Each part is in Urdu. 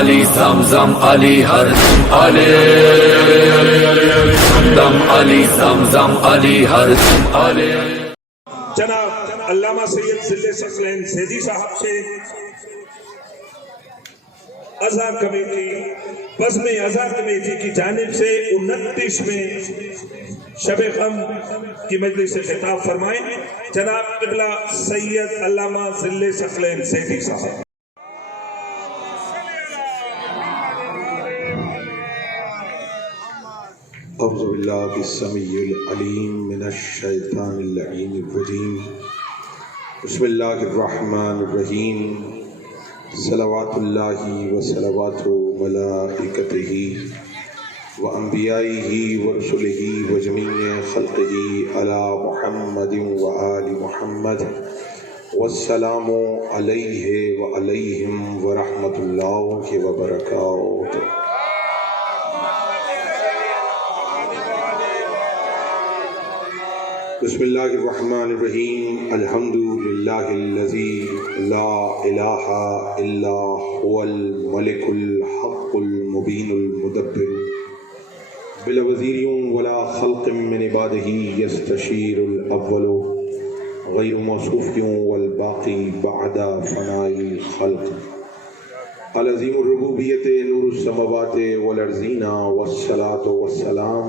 علی زمزم علی ہر علی دم علی زمزم علی ہر علی. جناب علامہ سید ضلع ثقلین سیدی صاحب سے عزا کمیٹی بزم عزا کمیٹی کی جانب سے 29ویں شب غم کی مجلس سے خطاب فرمائیں جناب قبلہ سید علامہ ضلع ثقلین سیدی صاحب. اعوذ باللہ السمیع العلیم من الشیطان اللعین الرجیم. بسم اللہ الرحمن الرحیم. صلوات اللہ وصلوات ملائکتہ وانبیائہ ورسلہ وجمیع خلقہ علی محمد وآل محمد والسلام علیہ وعلیہم ورحمۃ اللہ وبرکاتہ. بسم اللہ الرحمن الرحیم. الحمد للہ الذی لا الہ الا هو الملک الحق المبین المدبر بلا وزیر ولا خلق من عبادہ یستشیر الاول غیر موصوف والباقی بعد فناء الخلق العظیم الربوبیت نور السماوات والارضین والصلاة والسلام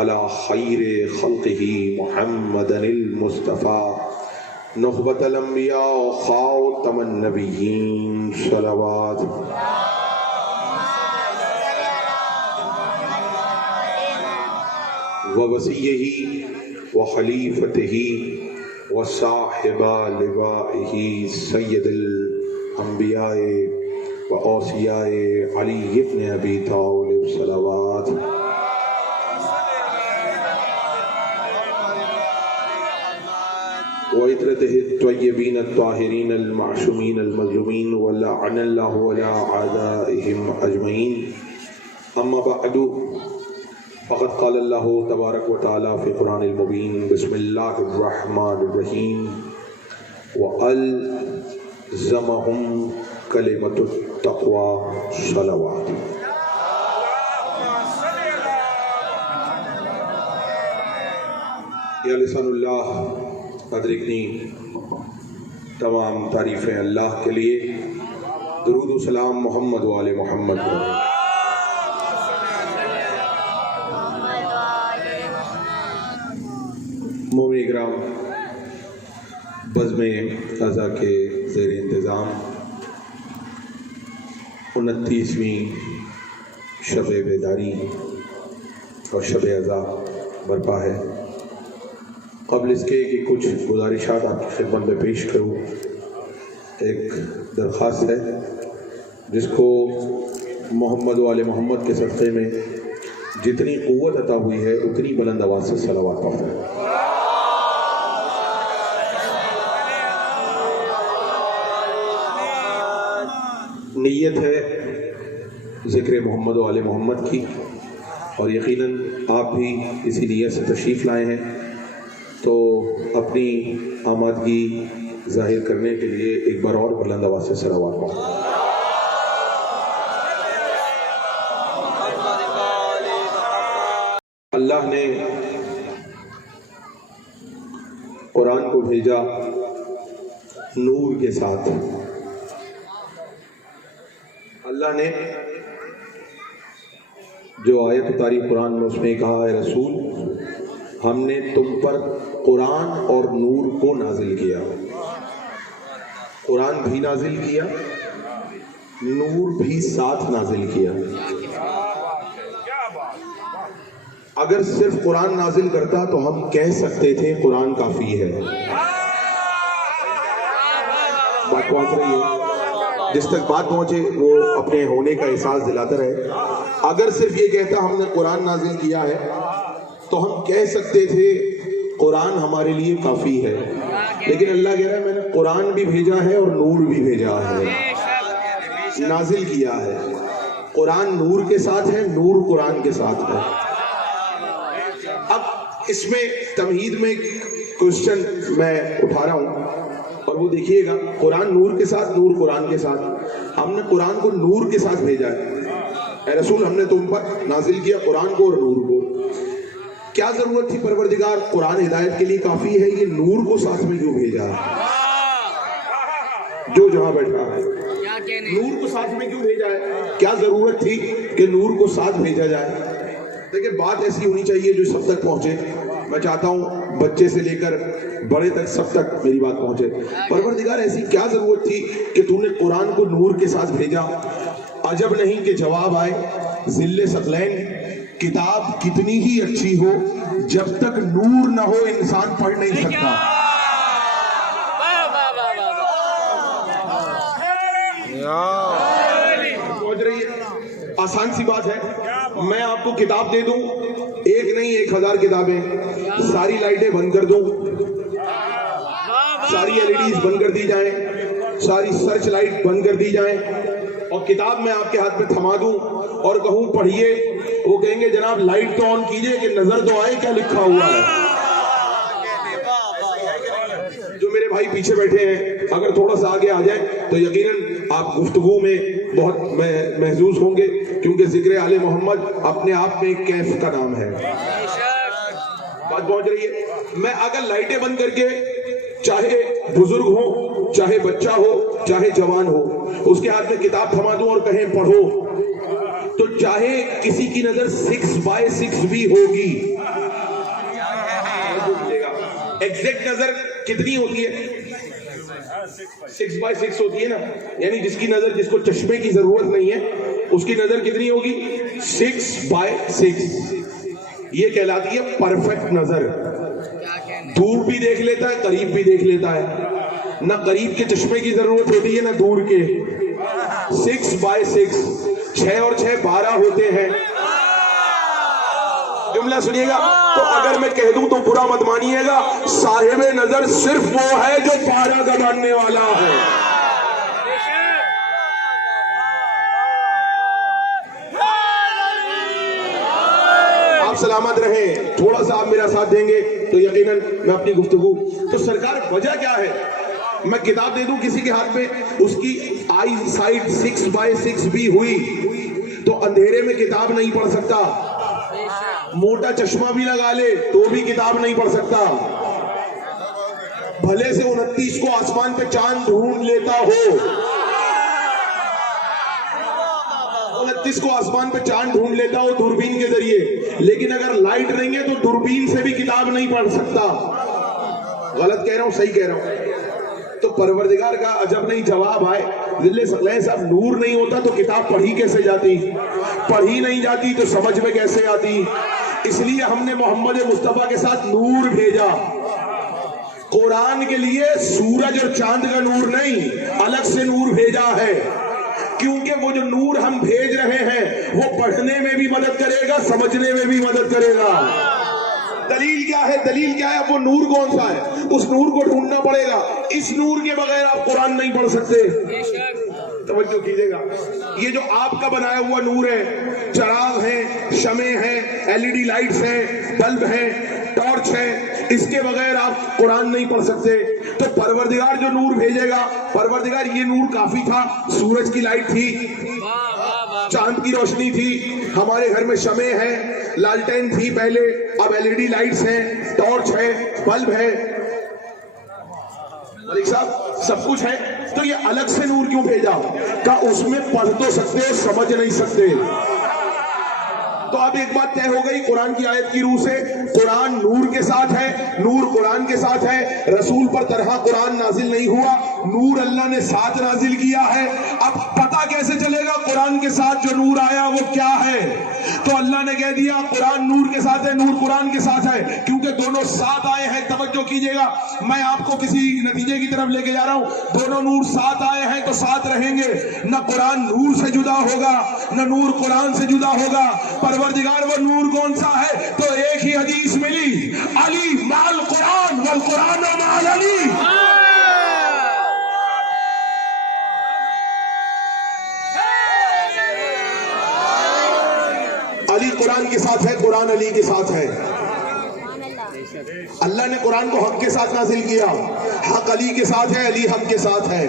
علی خیر خلقہ محمد المصطفیٰ نخبۃ الانبیاء خاتم النبیین صلوات. ووصیہ وخلیفتہ وصاحب لوائہ سید الانبیاء واوصیاء علی ابن ابی طالب صلوات. وعطرته الطیبین الطاہرین المعصومین المظلومین ولعن اللہ علی اعدائهم اجمعین. اما بعد فقد قال اللہ تبارک و تعالی فی قرآن المبین. بسم اللہ الرحمن الرحیم. وَأَلْزَمَهُمْ کلمۃ التقوی صلوات. یا لسان اللہ ادرکنی. تمام تعریفیں اللہ کے لیے. درود و سلام محمد و آل محمد. مومن اکرام، بزم عزا کے زیر انتظام 29ویں شب بیداری اور شب عزا برپا ہے. قبل اس کے کہ کچھ گزارشات آپ کی خدمت میں پیش کروں، ایک درخواست ہے جس کو محمد و آل محمد کے صدقے میں جتنی قوت عطا ہوئی ہے اتنی بلند آواز سے صلوات پڑھتے ہیں. نیت ہے ذکر محمد و آل محمد کی، اور یقیناً آپ بھی اسی نیت سے تشریف لائے ہیں، تو اپنی آمادگی ظاہر کرنے کے لیے ایک بار اور بلند آواز سے صلوات پڑھیں. اللہ نے قرآن کو بھیجا نور کے ساتھ. اللہ نے جو آیت اتاری قرآن میں اس میں کہا ہے رسول ہم نے تم پر قرآن اور نور کو نازل کیا. قرآن بھی نازل کیا، نور بھی ساتھ نازل کیا. اگر صرف قرآن نازل کرتا تو ہم کہہ سکتے تھے قرآن کافی ہے. بات پہنچ رہی ہے؟ جس تک بات پہنچے وہ اپنے ہونے کا احساس دلاتا رہے. اگر صرف یہ کہتا ہم نے قرآن نازل کیا ہے تو ہم کہہ سکتے تھے قرآن ہمارے لیے کافی ہے. لیکن اللہ کہہ رہا ہے میں نے قرآن بھی بھیجا ہے اور نور بھی بھیجا ہے، نازل کیا ہے. قرآن نور کے ساتھ ہے، نور قرآن کے ساتھ ہے. اب اس میں تمہید میں کوشچن میں اٹھا رہا ہوں اور وہ دیکھیے گا قرآن نور کے ساتھ، نور قرآن کے ساتھ. ہم نے قرآن کو نور کے ساتھ بھیجا ہے. اے رسول ہم نے تم پر نازل کیا قرآن کو اور نور کو. کیا ضرورت تھی پروردگار؟ قرآن ہدایت کے لیے کافی ہے، یہ نور کو ساتھ میں کیوں بھیجا ہے؟ جو جہاں بیٹھا ہے نور کو ساتھ میں کیوں بھیجا ہے؟ کیا ضرورت تھی کہ نور کو ساتھ بھیجا جائے؟ دیکھیں بات ایسی ہونی چاہیے جو سب تک پہنچے. میں چاہتا ہوں بچے سے لے کر بڑے تک سب تک میری بات پہنچے. پروردگار ایسی کیا ضرورت تھی کہ تو نے قرآن کو نور کے ساتھ بھیجا؟ عجب نہیں کہ جواب آئے ذل ثقلین، کتاب کتنی ہی اچھی ہو جب تک نور نہ ہو انسان پڑھ نہیں سکتا. پہنچ رہی ہے؟ آسان سی بات ہے. میں آپ کو کتاب دے دوں، ایک نہیں 1000 کتابیں، ساری لائٹیں بند کر دوں، ساری LEDs بند کر دی جائیں، ساری سرچ لائٹ بند کر دی جائیں، اور کتاب میں آپ کے ہاتھ میں تھما دوں اور کہوں پڑھیے، وہ کہیں گے جناب لائٹ تو آن کیجئے کہ نظر تو آئے کیا لکھا ہوا ہے. جو میرے بھائی پیچھے بیٹھے ہیں اگر تھوڑا سا آگے آ جائیں تو یقیناً آپ گفتگو میں بہت محظوظ ہوں گے، کیونکہ ذکر آل محمد اپنے آپ میں ایک کیف کا نام ہے. بات پہنچ رہی ہے؟ میں اگر لائٹیں بند کر کے چاہے بزرگ ہو، چاہے بچہ ہو، چاہے جوان ہو، اس کے ہاتھ میں کتاب تھما دوں اور کہیں پڑھو، تو چاہے کسی کی نظر 6x6 بھی ہوگی. ایگزیکٹ نظر کتنی ہوتی ہے؟ 6x6 ہوتی ہے نا. یعنی جس کی نظر، جس کو چشمے کی ضرورت نہیں ہے، اس کی نظر کتنی ہوگی؟ 6x6. یہ کہلاتی ہے پرفیکٹ نظر. دور بھی دیکھ لیتا ہے، قریب بھی دیکھ لیتا ہے. نہ قریب کے چشمے کی ضرورت ہوتی ہے نہ دور کے. 6x6، 6 اور 6 12 ہوتے ہیں. جملہ سنیے گا. تو اگر میں کہہ دوں تو برا مت مانیے گا، صاحب نظر صرف وہ ہے جو 12 کا ماننے والا ہے. آپ سلامت رہیں. تھوڑا سا آپ میرا ساتھ دیں گے تو یقیناً میں اپنی گفتگو. تو سرکار وجہ کیا ہے؟ میں کتاب دے دوں کسی کے ہاتھ میں، اس کی آئی سائٹ 6x6 بھی ہوئی تو اندھیرے میں کتاب نہیں پڑھ سکتا. موٹا چشمہ بھی لگا لے تو بھی کتاب نہیں پڑھ سکتا. بھلے سے 29 کو آسمان پہ چاند ڈھونڈ لیتا ہو، 29 کو آسمان پہ چاند ڈھونڈ لیتا ہو دوربین کے ذریعے، لیکن اگر لائٹ نہیں ہے تو دوربین سے بھی کتاب نہیں پڑھ سکتا. غلط کہہ رہا ہوں صحیح کہہ رہا ہوں؟ تو پروردگار کا عجب نہیں جواب آئے ذل ثقلین صاحب نور نہیں ہوتا تو کتاب پڑھی کیسے جاتی؟ پڑھی نہیں جاتی تو سمجھ میں کیسے آتی؟ اس لیے ہم نے محمد مصطفیٰ کے ساتھ نور بھیجا. قرآن کے لیے سورج اور چاند کا نور نہیں، الگ سے نور بھیجا ہے. کیونکہ وہ جو نور ہم بھیج رہے ہیں وہ پڑھنے میں بھی مدد کرے گا، سمجھنے میں بھی مدد کرے گا. دلیل کیا ہے؟ دلیل کیا ہے؟ اب وہ نور کون سا ہے؟ اس نور کو ڈھونڈنا پڑے گا. اس نور کے بغیر آپ قرآن نہیں پڑھ سکتے. توجہ کیجیے گا. یہ جو آپ کا بنایا ہوا نور ہے، چراغ ہیں، شمع ہیں، LED لائٹس ہیں، بلب ہیں، ٹارچ ہے، اس کے بغیر آپ قرآن نہیں پڑھ سکتے. تو پروردگار جو نور بھیجے گا، پروردگار یہ نور کافی تھا. سورج کی لائٹ تھی، چاند کی روشنی تھی، ہمارے گھر میں شمع ہے، لالٹین تھی پہلے، اب LED لائٹس ہیں، ٹارچ ہے، بلب ہے، ملک صاحب سب کچھ ہے. تو یہ الگ سے نور کیوں بھیجا؟ کہ اس میں پڑھ تو سکتے، سمجھ نہیں سکتے. تو اب ایک بات طے ہو گئی قرآن کی آیت کی روح سے، قرآن نور کے ساتھ ہے، نور قرآن کے ساتھ ہے. رسول پر طرح قرآن نازل نہیں ہوا، نور اللہ نے ساتھ نازل کیا ہے. اب پتہ کیسے چلے گا قرآن کے ساتھ جو نور آیا وہ کیا ہے؟ تو اللہ نے کہہ دیا قرآن نور کے ساتھ ہے، نور قرآن کے ساتھ ہے، کیونکہ دونوں ساتھ آئے ہیں. توجہ کیجئے گا، میں آپ کو کسی نتیجے کی طرف لے کے جا رہا ہوں. دونوں نور ساتھ آئے ہیں تو ساتھ رہیں گے. نہ قرآن نور سے جدا ہوگا، نہ نور قرآن سے جدا ہوگا. پروردگار وہ نور کون سا ہے؟ تو ایک ہی حدیث ملی، علی مال قرآن والقرآن مال علی. علی قرآن کے ساتھ ہے، قرآن علی کے ساتھ ہے. اللہ نے قرآن کو حق کے ساتھ نازل کیا. حق علی کے ساتھ ہے, علی حق کے ساتھ ہے.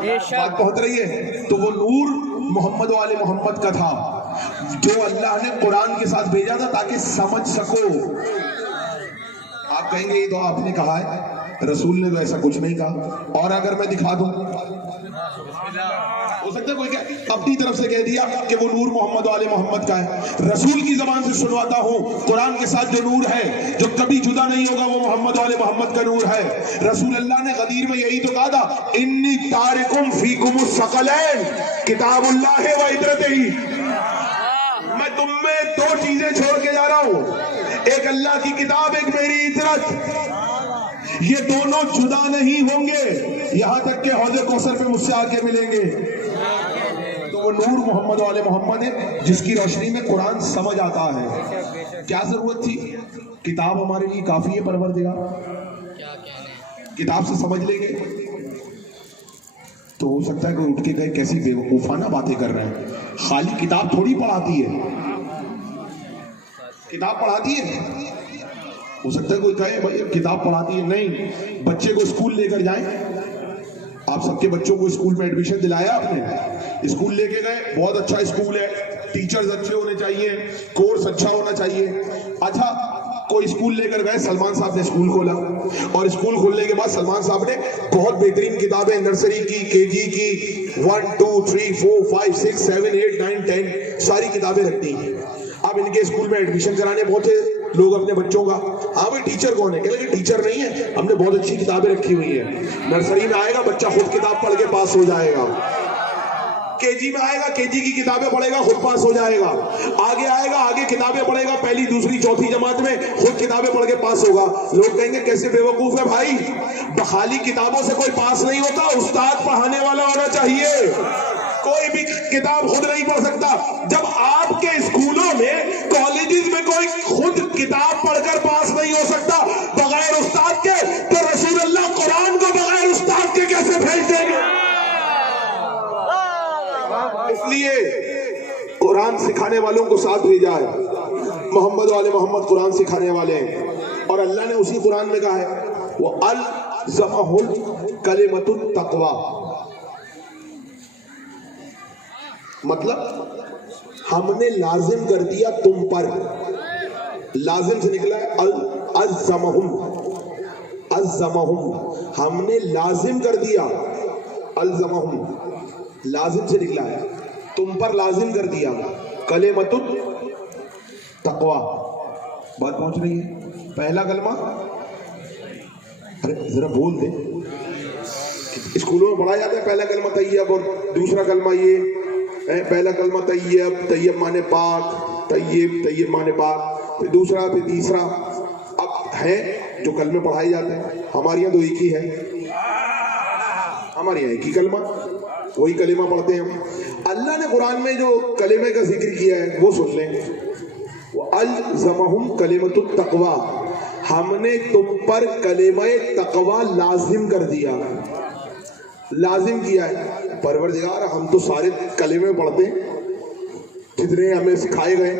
بات پہنچ رہی ہے؟ تو وہ نور محمد و آل محمد کا تھا جو اللہ نے قرآن کے ساتھ بھیجا تھا تاکہ سمجھ سکو. آپ کہیں گے یہ تو آپ نے کہا ہے, رسول نے تو ایسا کچھ نہیں کہا. اور اگر میں دکھا دوں, ہو سکتا ہے کوئی اپنی طرف سے کہہ دیا کہ وہ نور محمد و آل محمد کا ہے. رسول کی زبان سے سنواتا ہوں, قرآن کے ساتھ جو نور ہے جو کبھی جدا نہیں ہوگا وہ محمد و آل محمد کا نور ہے. رسول اللہ نے غدیر میں یہی تو کہا تھا, انی تارکم فیکم الثقلین کتاب اللہ و عترتہ. میں تم میں دو چیزیں چھوڑ کے جا رہا ہوں, ایک اللہ کی کتاب, ایک میری عترت. یہ دونوں جدا نہیں ہوں گے یہاں تک کہ حوض کوثر پہ مجھ سے آ کے ملیں گے. تو وہ نور محمد و آل محمد ہے جس کی روشنی میں قرآن سمجھ آتا ہے. کیا ضرورت تھی؟ کتاب ہمارے لیے کافی ہے پروردگار, کتاب سے سمجھ لیں گے. تو ہو سکتا ہے کہ اٹھ کے کہے کیسی بیوقوفانہ باتیں کر رہے ہیں, خالی کتاب تھوڑی پڑھاتی ہے, کتاب پڑھاتی ہے. ہو سکتا ہے کوئی کہے بھائی کتاب پڑھاتی ہے, نہیں. بچے کو اسکول لے کر جائیں, آپ سب کے بچوں کو اسکول میں ایڈمیشن دلایا آپ نے, اسکول لے کے گئے, بہت اچھا اسکول ہے, ٹیچرز اچھے ہونے چاہیے, کورس اچھا ہونا چاہیے. اچھا کوئی اسکول لے کر گئے, سلمان صاحب نے اسکول کھولا, اور اسکول کھولنے کے بعد سلمان صاحب نے بہت بہترین کتابیں نرسری کی, کے جی کی, 1 2 3 4 5 6 7 8 9 10 ساری کتابیں رکھتی ہیں. اب ان کے اسکول میں ایڈمیشن کرانے پہنچے لوگ اپنے بچوں کا, ہاں بھائی ٹیچر کون ہے؟ کہ لگے ٹیچر نہیں ہے, ہم نے بہت اچھی کتابیں رکھی ہوئی ہیں. نرسری میں آئے گا بچہ خود کتاب پڑھ کے پاس ہو جائے گا, کے جی میں آئے گا کے جی کی کتابیں پڑھے گا خود پاس ہو جائے گا, آگے آئے گا آگے کتابیں پڑھے گا, پہلی دوسری چوتھی جماعت میں خود کتابیں پڑھ کے پاس ہوگا. لوگ کہیں گے کیسے بیوقوف ہے بھائی, خالی کتابوں سے کوئی پاس نہیں ہوتا, استاد پڑھانے والا ہونا چاہیے. کوئی بھی کتاب خود نہیں پڑھ سکتا. جب آپ کے اسکولوں میں کالجز میں کوئی خود کتاب پڑھ کر پاس نہیں ہو سکتا بغیر استاد کے, تو رسول اللہ قرآن کو بغیر استاد کے کیسے بھیج دیں گے؟ اس لیے قرآن سکھانے والوں کو ساتھ بھیجا ہے. محمد و آل محمد قرآن سکھانے والے ہیں, اور اللہ نے اسی قرآن میں کہا ہے وَأَلْزَمَهُمْ كَلِمَةُ التَّقْوَى. مطلب ہم نے لازم کر دیا تم پر, لازم سے نکلا ہے الزمہم, الزمہم ہم نے لازم کر دیا, الزمہم لازم سے نکلا ہے, تم پر لازم کر دیا کلمۃ التقوی. بات پہنچ رہی ہے؟ پہلا کلمہ, ارے ذرا بول دے, اسکولوں میں پڑھایا جاتا ہے پہلا کلمہ طیب اور دوسرا کلمہ یہ, پہلا کلمہ طیب, طیب مانے پاک, طیب طیب مانے پاک, پھر دوسرا پھر تیسرا. اب ہے جو کلمے پڑھائے جاتے ہیں, ہمارے یہاں تو ایک ہی ہے, ہمارے یہاں ایک ہی کلمہ, وہی کلمہ پڑھتے ہیں ہم. اللہ نے قرآن میں جو کلمے کا ذکر کیا ہے وہ سن لیں. وَأَلْزَمَهُمْ كَلِمَةُ التَّقْوَى, ہم نے تم پر کلمہ تقوی لازم کر دیا, لازم کیا ہے. پروردگار ہم تو سارے کلمے پڑھتے ہیں جتنے ہمیں سکھائے گئے,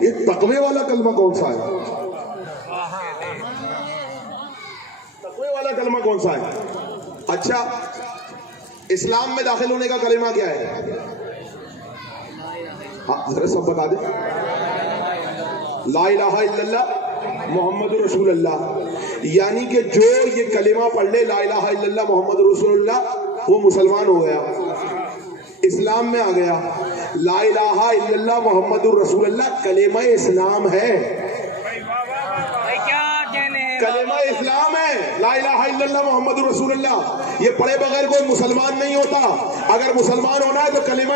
یہ تقوی والا کلمہ کون سا ہے؟ تقوی والا کلمہ کون سا ہے؟ اچھا اسلام میں داخل ہونے کا کلمہ کیا ہے؟ ہاں ذرا سب بتا دیں. لا الہ الا اللہ محمد رسول اللہ, یعنی کہ جو یہ کلمہ پڑھ لے لا الہ الا اللہ محمد رسول اللہ, وہ مسلمان ہو گیا, اسلام میں آ گیا. لا الہ الا اللہ محمد رسول اللہ کلمہ اسلام ہے, کلمہ اسلام ہے. لا الہ الا اللہ محمد رسول اللہ, یہ پڑھے بغیر کوئی مسلمان نہیں ہوتا. اگر مسلمان ہونا ہے تو کلمہ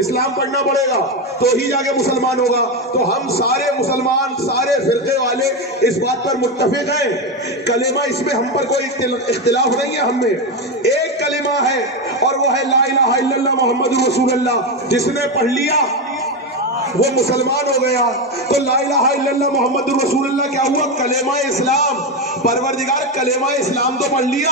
اسلام پڑھنا پڑے گا, تو ہی جا کے مسلمان ہوگا. تو ہم سارے مسلمان, سارے فرقے والے اس بات پر متفق ہیں, کلمہ اس میں ہم پر کوئی اختلاف نہیں ہے. ہم میں ایک کلمہ ہے اور وہ ہے لا الہ الا اللہ محمد رسول اللہ. جس نے پڑھ لیا وہ مسلمان ہو گیا. تو لا الہ الا اللہ محمد رسول اللہ کیا ہوا؟ کلمہ اسلام. پروردگار کلمہ اسلام تو پڑھ لیا,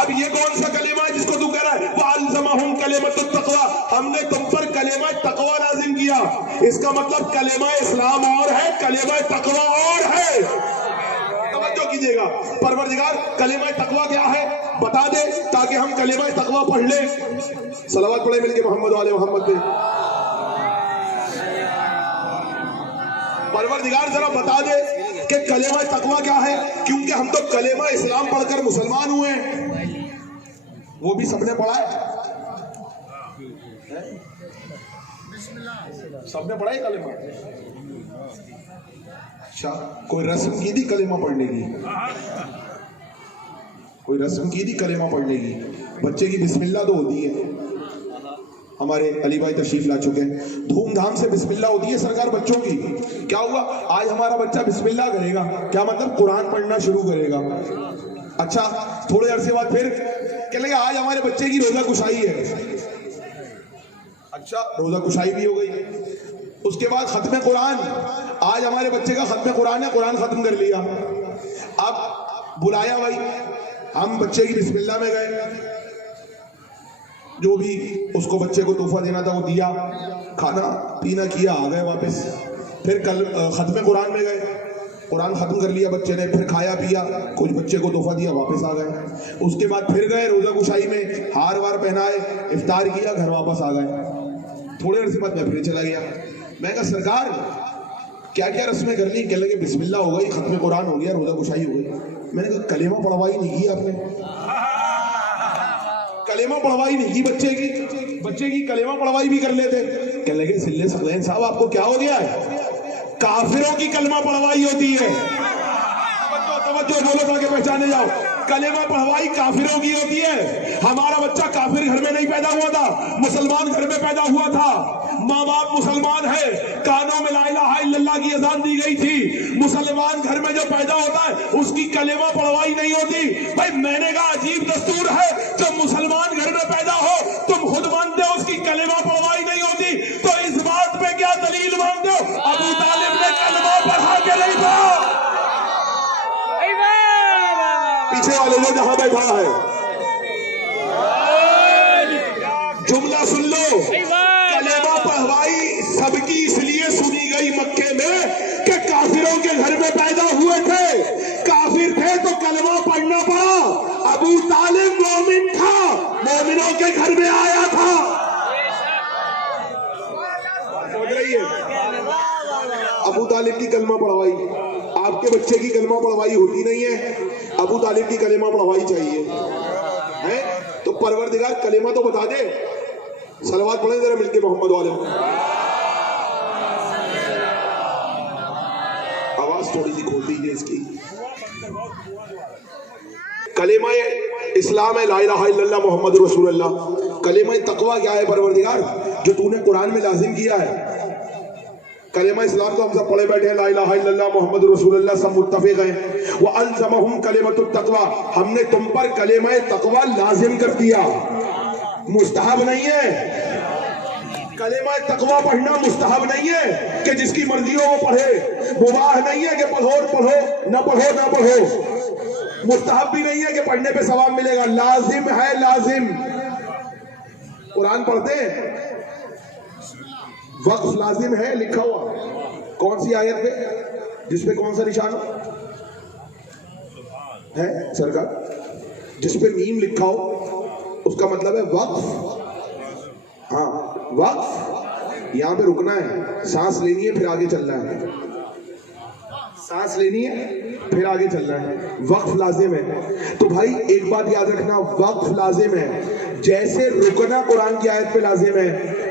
اب یہ کون سا کلمہ ہے جس کو تو کہہ رہا ہے وَأَلْزَمَهُمْ كَلِمَةُ التَّقْوَى, ہم نے تم پر کلمہ تقوی لازم کیا. اس کا مطلب کلمہ اسلام اور ہے, کلمہ تقوی اور ہے. توجہ کیجیے گا. پروردگار کلمہ تقویٰ کیا ہے بتا دے تاکہ ہم کلمہ تقویٰ پڑھ لیں. صلوات پڑھیں مل کے محمد والے محمد پہ. پروردگار ذرا بتا دے کہ کلمہ تقویٰ کیا ہے, کیونکہ ہم تو کلمہ اسلام پڑھ کر مسلمان ہوئے ہیں. وہ بھی سب نے پڑھا ہے, سب نے پڑھا ہے کلمہ. اچھا, کوئی رسم کی تھی کلمہ پڑھنے کی؟ کوئی رسم کی تھی کلمہ پڑھنے کی؟ بچے کی بسم اللہ تو ہوتی ہے. ہمارے علی بھائی تشریف لا چکے ہیں, دھوم دھام سے بسم اللہ ہوتی ہے سرکار بچوں کی. کیا ہوا آج ہمارا بچہ بسم اللہ کرے گا, کیا مطلب قرآن پڑھنا شروع کرے گا. اچھا, تھوڑے عرصے بعد پھر کہ لگے آج ہمارے بچے کی روزہ کشائی ہے. اچھا, روزہ کشائی بھی ہو گئی. اس کے بعد ختم قرآن, آج ہمارے بچے کا ختم قرآن ہے, قرآن ختم کر لیا. اب بلایا بھائی, ہم بچے کی بسم اللہ میں گئے, جو بھی اس کو بچے کو تحفہ دینا تھا وہ دیا, کھانا پینا کیا, آ گئے واپس. پھر کل ختم قرآن میں گئے, قرآن ختم کر لیا بچے نے, پھر کھایا پیا, کچھ بچے کو تحفہ دیا, واپس آ گئے. اس کے بعد پھر گئے روزہ کشائی میں, ہار وار پہنائے, افطار کیا, گھر واپس آ گئے. تھوڑے عرصے بعد میں پھر چلا گیا. میں کہا سرکار کیا کیا رسمیں کر لی؟ کہنے لگے بسم اللہ ہو گئی, ختم قرآن ہو گیا, روزہ کشائی ہو گئی. میں نے کہا کلمہ پڑھوائی نہیں کی آپ نے, کلمہ پڑھوائی نہیں کی بچے کی کلمہ پڑھوائی بھی کر لیتے. کہنے لگے سلے سقلین صاحب آپ کو کیا ہو گیا ہے, کافروں کی کلمہ پڑھوائی ہوتی ہے. توجہ بولو تاکہ پہچانے جاؤ. کلمہ پڑھوائی کافروں کی ہوتی ہے. ہمارا بچہ کافر گھر میں نہیں پیدا ہوا تھا, مسلمان گھر میں پیدا ہوا تھا. ماں باپ مسلمان ہے, کانوں میں لا الہ الا اللہ کی اذان دی گئی تھی. مسلمان گھر میں جو پیدا ہوتا ہے اس کی کلمہ پڑھوائی نہیں ہوتی. بھائی میں نے کہا عجیب دستور ہے, جو مسلمان گھر میں پیدا ہو تم خود مانتے ہو اس کی کلمہ پڑھوائی نہیں ہوتی, تو اس بات پہ کیا دلیل مانتے ہو؟ ابو طالب نے کلمہ پڑھا کے نہیں پڑھا. پیچھے والے لوگ جہاں بیٹھا ہے جملہ سن لو. کلمہ پڑھوائی سب کی اس لیے سنی گئی مکے میں کہ کافروں کے گھر میں پیدا ہوئے تھے, کافر تھے تو کلمہ پڑھنا پڑا. ابو طالب مومن تھا, مومنوں کے گھر میں آیا تھا. سمجھ رہی ہے؟ ابو طالب کی کلمہ پڑھوائی, آپ کے بچے کی کلمہ پڑھوائی ہوتی نہیں ہے, ابو طالب کی کلمہ پڑھوائی چاہیے. تو پروردگار کلمہ تو بتا دے. صلوات پڑھیں ذرا مل کے محمد والے. آواز تھوڑی سی کھول دیجیے اس کی. کلمہ اسلام ہے لا الہ الا اللہ محمد رسول اللہ. کلمہ تقویٰ کیا ہے پروردگار, جو تو نے قرآن میں لازم کیا ہے. کلمہ اسلام تو ہم سب پڑھے بیٹھے ہیں, لا الہ الا اللہ محمد رسول اللہ, سب متفق ہیں. وَأَلْزَمَهُمْ كَلِمَةُ التَّقْوَىٰ, ہم نے تم پر کلمہ تقویٰ لازم کر دیا, مستحب نہیں ہے. کلمہ تقویٰ پڑھنا مستحب نہیں ہے کہ جس کی مرضی ہو وہ پڑھے, مباح نہیں ہے کہ پڑھو نہ پڑھو. مستحب بھی نہیں ہے کہ پڑھنے پہ ثواب ملے گا, لازم ہے, لازم. قرآن پڑھتے ہیں, وقف لازم ہے لکھا ہوا, کون سی آیت پہ, جس پہ کون سا نشان ہے سرکار, جس پہ میم لکھا ہو اس کا مطلب ہے وقف. ہاں وقف, یہاں پہ رکنا ہے, سانس لینی ہے پھر آگے چلنا ہے, سانس لینی ہے پھر آگے چلنا ہے, وقف لازم ہے. تو بھائی ایک بات یاد رکھنا, وقف لازم ہے. جیسے رکنا قرآن کی آیت پہ لازم ہے,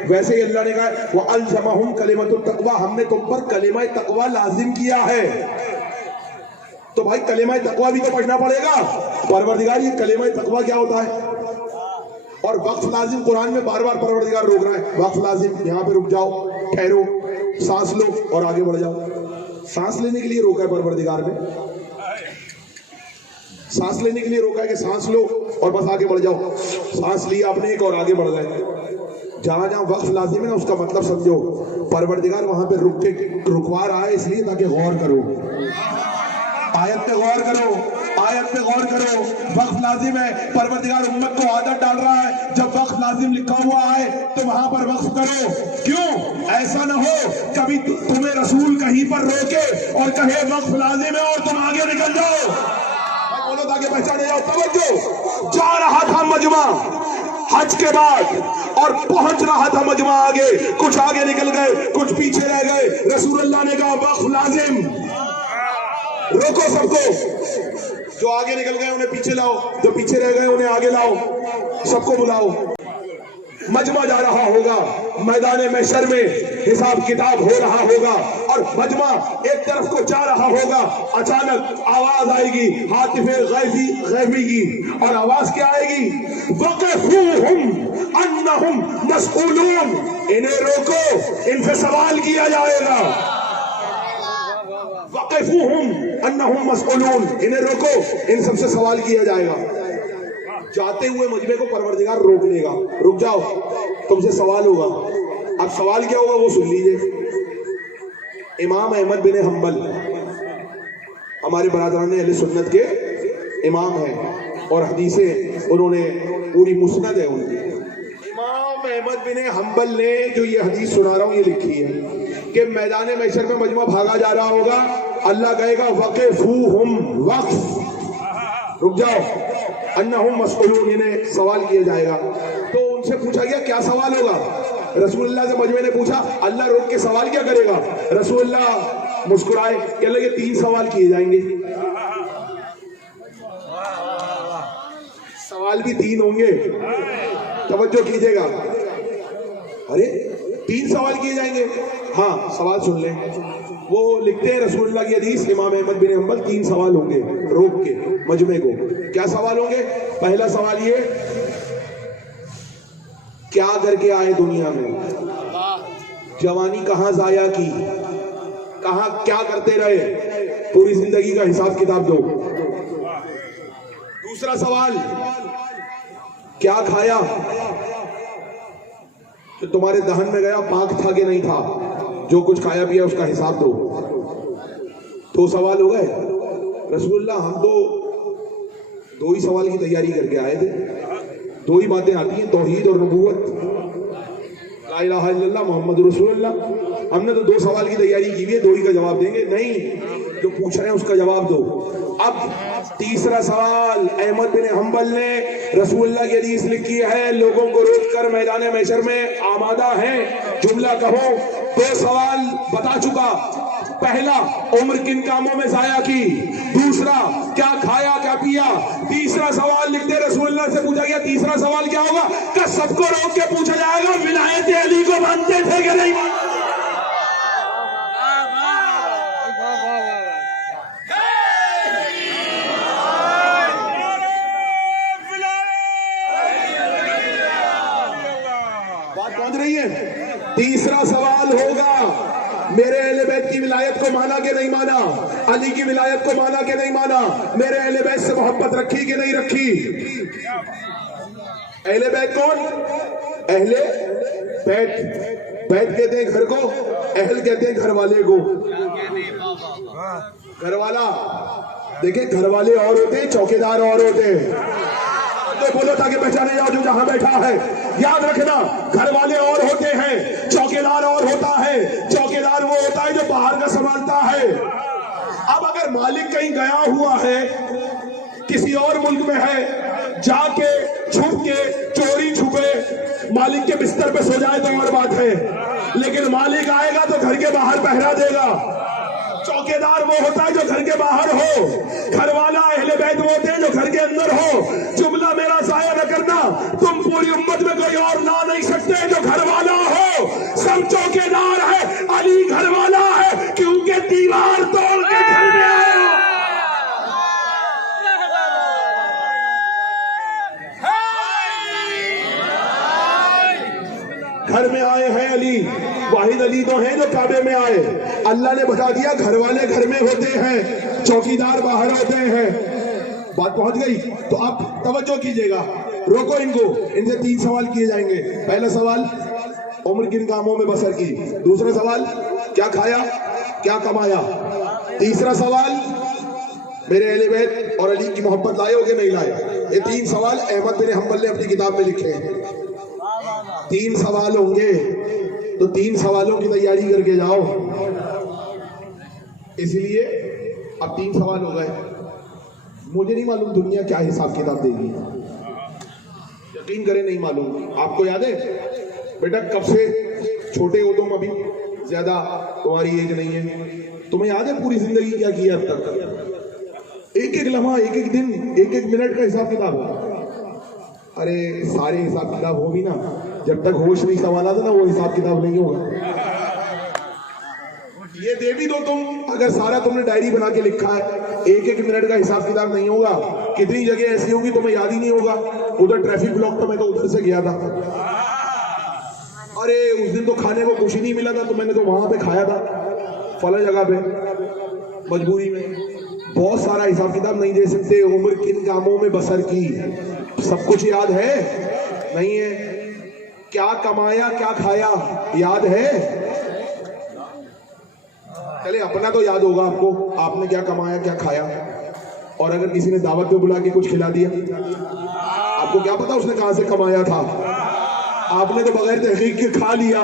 ویسے ہی اللہ نے کہا وَأَلْزَمَهُمْ كَلِمَةُ التَّقْوَىٰ, ہم نے تم پر کلمہ تقویٰ لازم کیا ہے. تو بھائی کلمہ تقویٰ بھی تو پڑھنا پڑے گا. پروردگار یہ کلمہ تقویٰ کیا ہوتا ہے؟ اور وقف لازم قرآن میں بار بار پروردگار روک رہا ہے, وقف لازم, یہاں پہ رک جاؤ, ٹھہرو, سانس لو اور آگے بڑھ جاؤ. سانس لینے کے لیے روکا ہے پروردگار نے, سانس لینے کے لیے روکا ہے کہ سانس لو اور بس آگے بڑھ جاؤ. سانس لیا آپ نے ایک اور آگے بڑھ گئے. جہاں جہاں وقف لازم ہے نا اس کا مطلب سمجھو, پروردگار وہاں پہ رکوا رہا ہے اس لیے تاکہ غور کرو. آیت پہ غور کرو، آیت پہ غور کرو. وقف لازم ہے. پروردگار امت کو عادت ڈال رہا ہے جب وقف لازم لکھا ہوا ہے تو وہاں پر وقف کرو. کیوں؟ ایسا نہ ہو کبھی تمہیں رسول کہیں پر روکے اور کہے وقف لازم ہے اور تم آگے نکل جاؤ. بولو تاکہ پہچانے جاؤ. توجہ. جا رہا تھا مجمع حج کے بعد اور پہنچ رہا تھا مجمع آگے. کچھ آگے نکل گئے، کچھ پیچھے رہ گئے. رسول اللہ نے کہا وقف لازم. روکو سب کو. جو آگے نکل گئے انہیں پیچھے لاؤ، جو پیچھے رہ گئے انہیں آگے لاؤ. سب کو بلاؤ. مجمع جا رہا ہوگا، میدان محشر میں حساب کتاب ہو رہا ہوگا اور مجمع ایک طرف کو جا رہا ہوگا. اچانک آواز آئے گی ہاتف غیبی کی، اور آواز کیا آئے گی؟ وقفوہم انہم مسئولون. انہیں روکو، ان سے سوال کیا جائے گا. وقفوہم انہم مسئولون. انہیں روکو، ان سب سے سوال کیا جائے گا. جاتے ہوئے مجمع کو پروردگار روک لے گا. رک جاؤ، تم سے سوال ہوگا. اب سوال کیا ہوگا وہ سن لیجئے. امام احمد بن حنبل ہمارے برادران اہل سنت کے امام ہیں اور حدیثیں انہوں نے پوری مسند ہے ان کی. امام احمد بن حنبل نے جو یہ حدیث سنا رہا ہوں یہ لکھی ہے کہ میدان محشر میں مجمع بھاگا جا رہا ہوگا. اللہ کہے گا وقفوہم، وقف، رک جاؤ. انہم مسئولون، انہیں سوال کیا جائے گا. تو ان سے پوچھا گیا کیا سوال ہوگا؟ رسول اللہ سے مجمع نے پوچھا اللہ روک کے سوال کیا کرے گا؟ رسول اللہ مسکرائے کہ اللہ یہ 3 سوال کیے جائیں گے. سوال بھی 3 ہوں گے. توجہ کیجئے گا. ارے 3 سوال کیے جائیں گے؟ ہاں سوال سن لیں. وہ لکھتے ہیں رسول اللہ کی حدیث امام احمد بن حنبل 3 سوال ہوں گے روک کے مجمع کو. کیا سوال ہوں گے؟ پہلا سوال یہ کیا کر کے آئے دنیا میں؟ جوانی کہاں ضائع کی؟ کہاں کیا کرتے رہے؟ پوری زندگی کا حساب کتاب دو. دوسرا سوال کیا کھایا جو تمہارے دہن میں گیا پاک تھا کہ نہیں تھا؟ جو کچھ کھایا پیا اس کا حساب دو. 2 سوال ہو گئے. رسول اللہ ہم تو 2 ہی سوال کی تیاری کر کے آئے تھے. 2 ہی باتیں آتی ہیں، توحید اور نبوت، لا الہ الا اللہ محمد رسول اللہ. ہم نے تو 2 سوال کی تیاری کی ہوئی ہے، 2 ہی کا جواب دیں گے. نہیں، جو پوچھ رہے ہیں اس کا جواب دو. اب تیسرا سوال احمد بن حنبل نے رسول اللہ کی حدیث لکھی ہے لوگوں کو روک کر میدان محشر میں آمادہ ہیں. جملہ کہو. 2 سوال بتا چکا. پہلا عمر کن کاموں میں ضائع کی، دوسرا کیا کھایا کیا پیا. تیسرا سوال لکھتے رسول اللہ سے پوچھا گیا تیسرا سوال کیا ہوگا؟ کہ سب کو روک کے پوچھا جائے گا ولایت علی کو مانتے تھے کہ نہیں مانتے. بات پہنچ رہی ہے؟ تیسرا سوال ہوگا میرے اہل بیت کی ولایت کو مانا کہ نہیں مانا، علی کی ولایت کو مانا کہ نہیں مانا، میرے اہل بیت سے محبت رکھی کہ نہیں رکھی. اہل بیت کون؟ اہل بیت. بیت کہتے ہیں گھر کو، اہل کہتے ہیں گھر والے کو. گھر والا دیکھیں، گھر والے اور ہوتے ہیں، چوکیدار اور ہوتے ہیں. بولو تاکہ پہچانے جاؤ جو جہاں بیٹھا ہے. یاد رکھنا گھر والے اور ہوتے ہیں، چوکیدار اور ہوتا ہے. چوکیدار وہ ہوتا ہے جو باہر کا سنبھالتا ہے. اب اگر مالک کہیں گیا ہوا ہے، کسی اور ملک میں ہے، جا کے چھپ کے چوری چھپے مالک کے بستر پہ سو جائے تو اور بات ہے، لیکن مالک آئے گا تو گھر کے باہر پہرا دے گا. چوکیدار وہ ہوتا ہے جو گھر کے باہر ہو. گھر والا اہل بیت وہ ہوتے ہیں جو گھر کے اندر ہو. جملہ میرا ضائع نہ کرنا. تم پوری امت میں کوئی اور لا نہیں سکتے جو گھر والا ہو. سب چوکیدار ہے، علی گھر والا ہے کیونکہ دیوار توڑ کے گھر میں آیا. گھر میں آئے ہیں علی. واحد علی تو ہیں جو کعبے میں آئے. اللہ نے بتا دیا گھر والے گھر میں ہوتے ہیں، چوکیدار باہر ہوتے ہیں. بات پہنچ گئی؟ تو آپ توجہ کیجئے گا. روکو ان کو. ان سے 3 سوال کیے جائیں گے. پہلا سوال عمر کن کاموں میں بسر کی. دوسرا سوال کیا کھایا کیا کمایا. تیسرا سوال میرے اہل بیت اور علی کی محبت لائے ہو کہ نہیں لائے؟ یہ 3 سوال احمد بن حنبل نے اپنی کتاب میں لکھے ہیں. 3 سوال ہوں گے تو 3 سوالوں کی تیاری کر کے جاؤ. اس لیے اب 3 سوال ہو گئے. مجھے نہیں معلوم دنیا کیا حساب کتاب دے گی، یقین کریں نہیں معلوم. آپ کو یاد ہے بیٹا کب سے چھوٹے ہو تم، ابھی زیادہ تمہاری ایج نہیں ہے، تمہیں یاد ہے پوری زندگی کیا کیا اب تک؟ ایک ایک لمحہ، ایک ایک دن، ایک ایک منٹ کا حساب کتاب ہے. ارے سارے حساب کتاب ہو بھی نا، جب تک ہوش نہیں سنبھالا تھا نا وہ حساب کتاب نہیں ہوگا. یہ دے بھی دو تم، اگر سارا تم نے ڈائری بنا کے لکھا ہے، ایک ایک منٹ کا حساب کتاب نہیں ہوگا. کتنی جگہ ایسی ہوگی تمہیں یاد ہی نہیں ہوگا. ادھر ٹریفک بلاک تھا، میں تو ادھر سے گیا تھا. ارے اس دن تو کھانے کو کچھ ہی نہیں ملا تھا تو میں نے تو وہاں پہ کھایا تھا فلاں جگہ پہ مجبوری میں. بہت سارا حساب کتاب نہیں دے سکتے. عمر کن کاموں میں بسر کی سب کچھ یاد ہے نہیں ہے؟ کیا کمایا کیا کھایا یاد ہے؟ چلے اپنا تو یاد ہوگا آپ کو، آپ نے کیا کمایا کیا کھایا. اور اگر کسی نے دعوت پہ بلا کے کچھ کھلا دیا، آپ کو کیا پتا اس نے کہاں سے کمایا تھا؟ آپ نے تو بغیر تحقیق کے کھا لیا،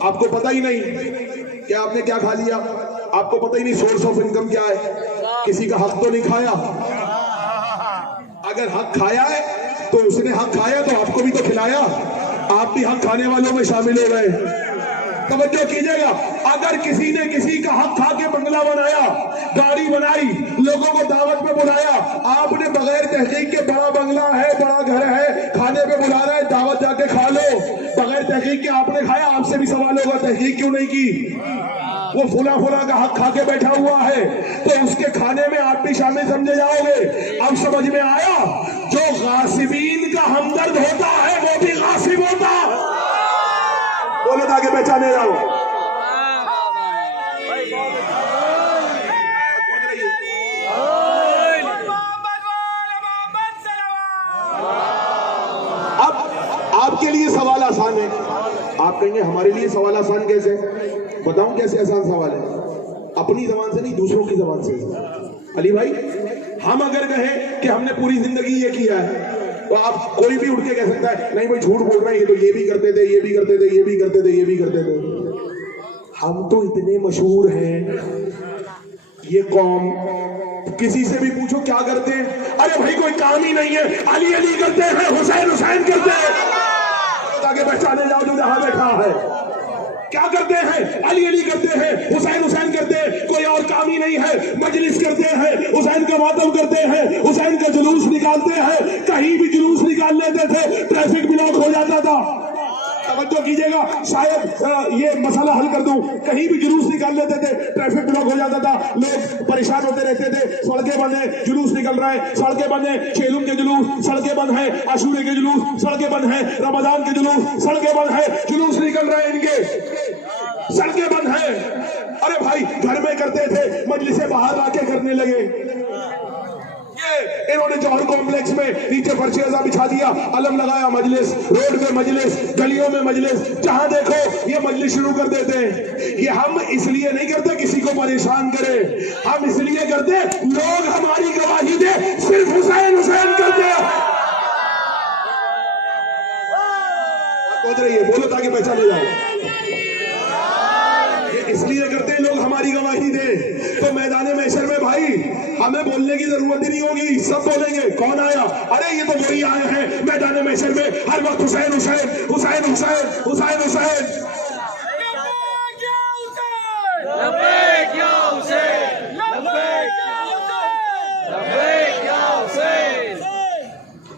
آپ کو پتہ ہی نہیں کہ آپ نے کیا کھا لیا. آپ کو پتہ ہی نہیں سورس آف انکم کیا ہے. کسی کا حق تو نہیں کھایا. اگر حق کھایا ہے تو اس نے حق کھایا تو آپ کو بھی تو کھلایا، آپ بھی حق کھانے والوں میں شامل ہو گئے. توجہ کیجئے گا، اگر کسی نے کسی کا حق کھا کے بنگلہ بنایا، گاڑی بنائی، لوگوں کو دعوت پہ بلایا، آپ نے بغیر تحقیق کے بڑا بنگلہ ہے بڑا گھر ہے کھانے پہ بلا رہا ہے، دعوت جا کے کھا لو، بغیر تحقیق کے آپ نے کھایا، آپ سے بھی سوال ہوگا تحقیق کیوں نہیں کی؟ وہ فلاں کا حق کھا کے بیٹھا ہوا ہے تو اس کے کھانے میں آپ بھی شامل سمجھے جاؤ گے. اب سمجھ میں آیا؟ جو غاصبین کا ہمدرد ہوتا ہے وہ بھی غاصب ہوتا. بولو تاکہ پہچانے جاؤ. اب آپ کے لیے سوال آسان ہے. آپ کہیں گے ہمارے لیے سوال آسان کیسے؟ بتاؤں کیسے آسان سوال ہے. اپنی زبان سے نہیں، دوسروں کی زبان سے. علی بھائی ہم اگر کہیں کہ ہم نے پوری زندگی یہ کیا ہے تو آپ کوئی بھی اٹھ کے کہہ سکتا ہے نہیں بھائی جھوٹ بول رہے ہیں، یہ تو یہ بھی کرتے تھے، یہ بھی کرتے تھے، یہ بھی کرتے تھے، یہ بھی کرتے تھے. ہم تو اتنے مشہور ہیں، یہ قوم کسی سے بھی پوچھو کیا کرتے ہیں، ارے بھائی کوئی کام ہی نہیں ہے، علی علی کرتے ہیں، حسین حسین کرتے ہیں. تاکہ پہچانے جاؤ جو جہاں بیٹھا ہے کیا کرتے ہیں، علی علی کرتے ہیں، حسین حسین کرتے ہیں، کوئی اور کام ہی نہیں ہے. مجلس کرتے ہیں، حسین کا ماتم کرتے ہیں، حسین کا جلوس نکالتے ہیں. کہیں بھی جلوس نکال لیتے تھے ٹریفک بلاک ہو جاتا تھا. توجہ کیجئے گا، شاید یہ مسئلہ حل کر دوں. کہیں بھی جلوس نکال لیتے تھے ٹریفک بلاک ہو جاتا تھا، لوگ پریشان ہوتے رہتے تھے. سڑکیں بند ہیں، جلوس نکل رہا ہے، سڑکیں بند ہیں. چیلم کے جلوس، سڑکیں بند ہیں. عاشورے کے جلوس، سڑکیں بند ہیں. رمضان کے جلوس، سڑکیں بند ہیں. جلوس نکل رہے ہیں ان کے، سڑکیں بند ہیں. ارے بھائی گھر میں کرتے تھے، مجلسیں باہر آ کے کرنے لگے. انہوں نے جوہر کمپلیکس میں نیچے فرش ازا بچھا دیا، علم لگایا، مجلس، روڈ پہ مجلس، گلیوں میں مجلس، جہاں دیکھو یہ مجلس شروع کر دیتے ہیں. یہ ہم اس لیے نہیں کرتے کسی کو پریشان کرے، ہم اس لیے کرتے لوگ ہماری گواہی دے صرف حسین حسین کرتے. پہنچ رہی ہے، بولو تاکہ پہچانے جاؤ. یہ اس لیے کرتے ہیں لوگ ہماری گواہی دے. تو میدان محشر میں بھائی ہمیں بولنے کی ضرورت ہی نہیں ہوگی، سب بولیں گے کون آیا، ارے یہ تو وہی آئے ہیں میدان محشر میں ہر وقت حسین حسین حسین حسین حسین حسین.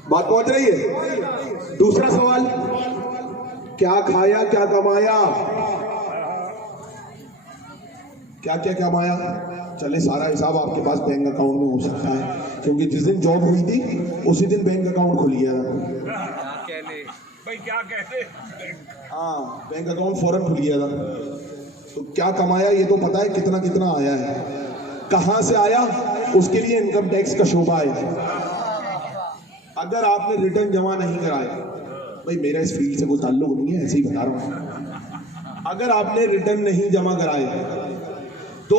بات پہنچ رہی ہے. دوسرا سوال، کیا کھایا کیا کمایا؟ کیا کیا کمایا؟ چلے سارا حساب آپ کے پاس بینک اکاؤنٹ میں ہو سکتا ہے، کیونکہ جس دن جاب ہوئی تھی اسی دن بینک اکاؤنٹ کھل گیا تھا. ہاں بینک اکاؤنٹ فوراً کھل گیا تھا. تو کیا کمایا یہ تو پتا ہے کتنا کتنا آیا ہے، کہاں سے آیا اس کے لیے انکم ٹیکس کا شعبہ ہے. اگر آپ نے ریٹرن جمع نہیں کرائے، بھائی میرا اس فیلڈ سے کوئی تعلق نہیں ہے، ایسے ہی بتا رہا ہوں، اگر آپ نے ریٹرن نہیں جمع کرائے تو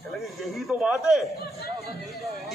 یہی تو بات ہے.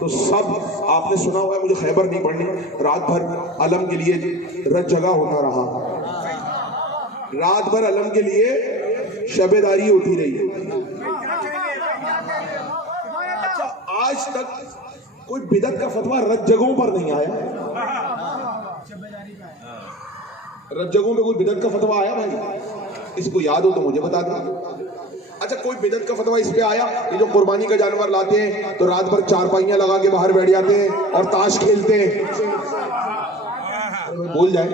تو سب آپ نے سنا ہوا ہے، مجھے خیبر نہیں پڑھنی، رات بھر علم کے لیے رت جگہ ہوتا رہا، رات بھر علم کے لیے شب داری ہوتی رہی۔ اچھا آج تک کوئی بدعت کا فتویٰ رت جگہوں پر نہیں آیا، رت جگہوں پہ کوئی بدعت کا فتویٰ آیا بھائی؟ اس کو یاد ہو تو مجھے بتا دیں۔ اچھا کوئی بدعت کا فتویٰ اس پہ آیا، یہ جو قربانی کا جانور لاتے ہیں تو رات بھر چارپائیاں لگا کے باہر بیٹھ جاتے ہیں اور تاش کھیلتے ہیں، بول جائیں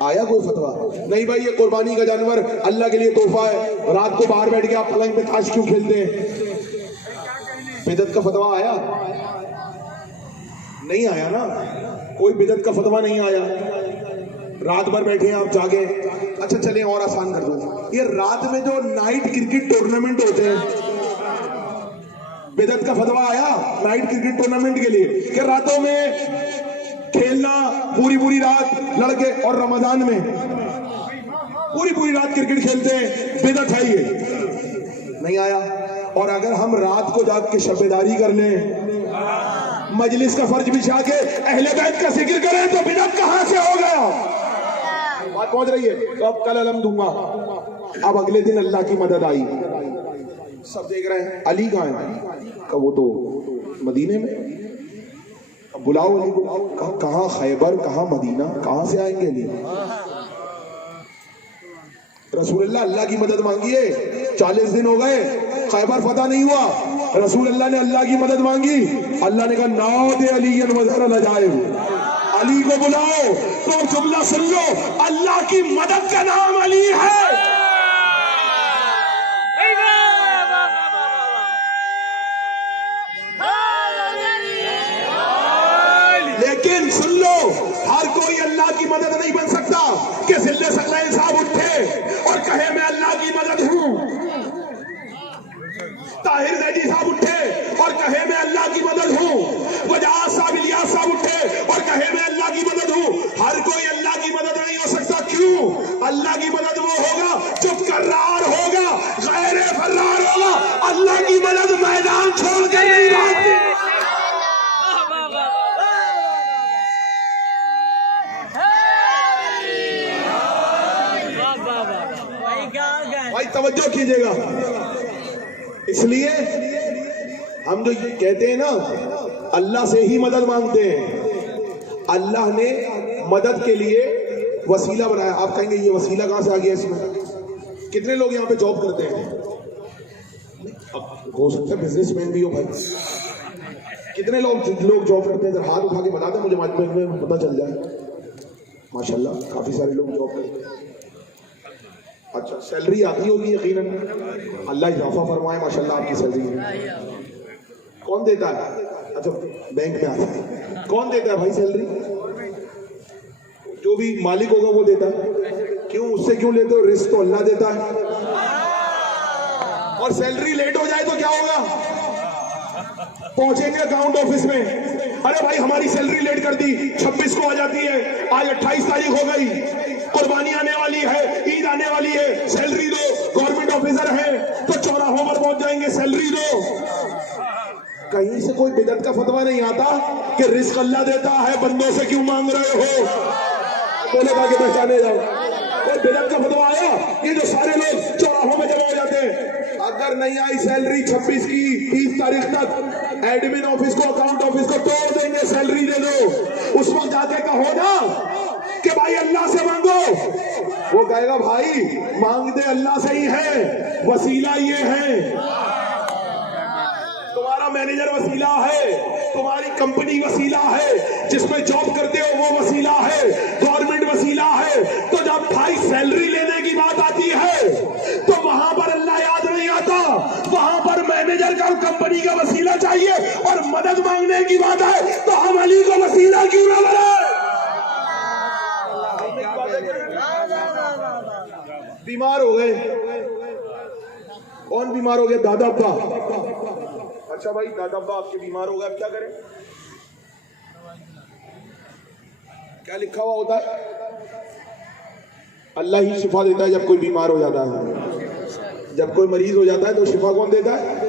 آیا کوئی فتویٰ؟ نہیں بھائی یہ قربانی کا جانور اللہ کے لیے تحفہ ہے، رات کو باہر بیٹھ کے آپ پلنگ پہ تاش کیوں کھیلتے ہیں؟ بدعت کا فتویٰ آیا؟ نہیں آیا نا، کوئی بدعت کا فتویٰ نہیں آیا، رات بھر بیٹھے ہیں آپ جاگے۔ اچھا چلیں اور آسان کر دوں، یہ رات میں جو نائٹ کرکٹ ٹورنامنٹ ہوتے ہیں، بدعت کا فتویٰ آیا نائٹ کرکٹ ٹورنامنٹ کے لیے کہ راتوں میں کھیلنا پوری رات لڑکے، اور رمضان میں پوری رات کرکٹ کھیلتے ہیں، بدعت ہے یہ؟ نہیں آیا۔ اور اگر ہم رات کو جاگ کے شب داری کر لیں، مجلس کا فرش بچھا کے اہل بیت کا ذکر کریں تو بدعت کہاں سے ہو گیا؟ بات پہنچ رہی ہے؟ تو اب کل علم دوں گا، اب اگلے دن اللہ کی مدد آئی، سب دیکھ رہے ہیں علی کہاں ہے؟ کہ وہ تو مدینے میں، اب بلاؤ علی کو، کہاں خیبر، کہاں مدینہ، کہاں سے آئیں گے علی؟ رسول اللہ کی مدد مانگیے، 40 دن ہو گئے خیبر فتح نہیں ہوا، رسول اللہ نے اللہ کی مدد مانگی، اللہ نے کہا نعود علی وزر العجائب، علی کو بلاؤ، تو جملہ سن لو، اللہ کی مدد کا نام علی ہے۔ لیکن سن لو، ہر کوئی اللہ کی مدد نہیں بن سکتا کہ ذلِ ثقلین صاحب اٹھے اور کہے میں اللہ کی مدد ہوں، طاہر زیدی صاحب اٹھے اور کہے میں اللہ کی مدد ہوں، وجاہت صاحب الیاس صاحب اٹھے اور کہے میں اللہ کی مدد ہوں۔ ہر کوئی اللہ کی مدد نہیں ہو سکتا، کیوں؟ اللہ کی مدد وہ ہوگا جو کرار ہوگا، غیر فرار ہوگا، اللہ کی مدد میدان چھوڑ کر نہیں بھاگتی۔ بھائی توجہ کیجئے گا، اس لیے ہم جو یہ کہتے ہیں نا اللہ سے ہی مدد مانگتے ہیں، اللہ نے مدد کے لیے وسیلہ بنایا۔ آپ کہیں گے یہ وسیلہ کہاں سے آ گیا اس میں؟ کتنے لوگ یہاں پہ جاب کرتے ہیں؟ اب ہو سکتا ہے بزنس مین بھی ہو بھائی، کتنے لوگ جاب کرتے ہیں؟ اگر ہاتھ اٹھا کے بتا دیں مجھے مجموعے میں پتہ چل جائے۔ ماشاءاللہ کافی سارے لوگ جاب کرتے ہیں۔ اچھا سیلری آتی ہوگی یقیناً، اللہ اضافہ فرمائے ماشاءاللہ آپ کی سیلری میں۔ کون دیتا ہے؟ اچھا بینک میں آتا ہے، کون دیتا ہے بھائی سیلری؟ جو بھی مالک ہوگا وہ دیتا ہے، کیوں اس سے کیوں لیتے ہو؟ رزق تو اللہ دیتا ہے۔ اور سیلری لیٹ ہو جائے تو کیا ہوگا؟ پہنچیں گے اکاؤنٹ آفس میں، ارے بھائی ہماری سیلری لیٹ کر دی، 26 کو آ جاتی ہے، آج 28 تاریخ ہو گئی، قربانی آنے والی ہے، عید آنے والی ہے، سیلری دو۔ گورنمنٹ آفیسر ہیں تو چوراہوں پر پہنچ جائیں گے، سیلری دو۔ کہیں سے کوئی بدعت کا فتویٰ نہیں آتا کہ رزق اللہ دیتا ہے، بندوں سے کیوں مانگ رہے ہو؟ بولے گا کہ پہچانے جاؤ، کوئی بدعت کا فتویٰ آیا؟ یہ جو سارے لوگ چوراہوں میں جمع ہو جاتے ہیں، اگر نہیں آئی سیلری 26 کی 30 تاریخ تک، ایڈمن آفس کو اکاؤنٹ آفس کو توڑ دیں گے، سیلری دے دو۔ اس وقت جا کے کہو نا کہ بھائی اللہ سے مانگو، وہ کہے گا بھائی مانگتے اللہ سے ہی ہے، وسیلہ یہ ہے، تمہارا مینیجر وسیلہ ہے، تمہاری کمپنی وسیلہ ہے، جس میں جاب کرتے ہو وہ وسیلہ ہے، گورنمنٹ وسیلہ ہے۔ تو جب بھائی سیلری لینے کی بات آتی ہے تو وہاں پر اللہ یاد نہیں آتا، وہاں پر مینیجر کا کمپنی کا وسیلہ چاہیے، اور مدد مانگنے کی بات ہے تو ہم علی کو وسیلہ کیوں نہ بنائیں؟ بیمار ہو گئے، کون بیمار ہو گیا؟ دادا ابا۔ اچھا بھائی دادا ابا آپ کے بیمار ہو گئے، اب کیا کریں؟ کیا لکھا ہوا ہوتا ہے؟ اللہ ہی شفا دیتا ہے جب کوئی بیمار ہو جاتا ہے، جب کوئی مریض ہو جاتا ہے تو شفا کون دیتا ہے؟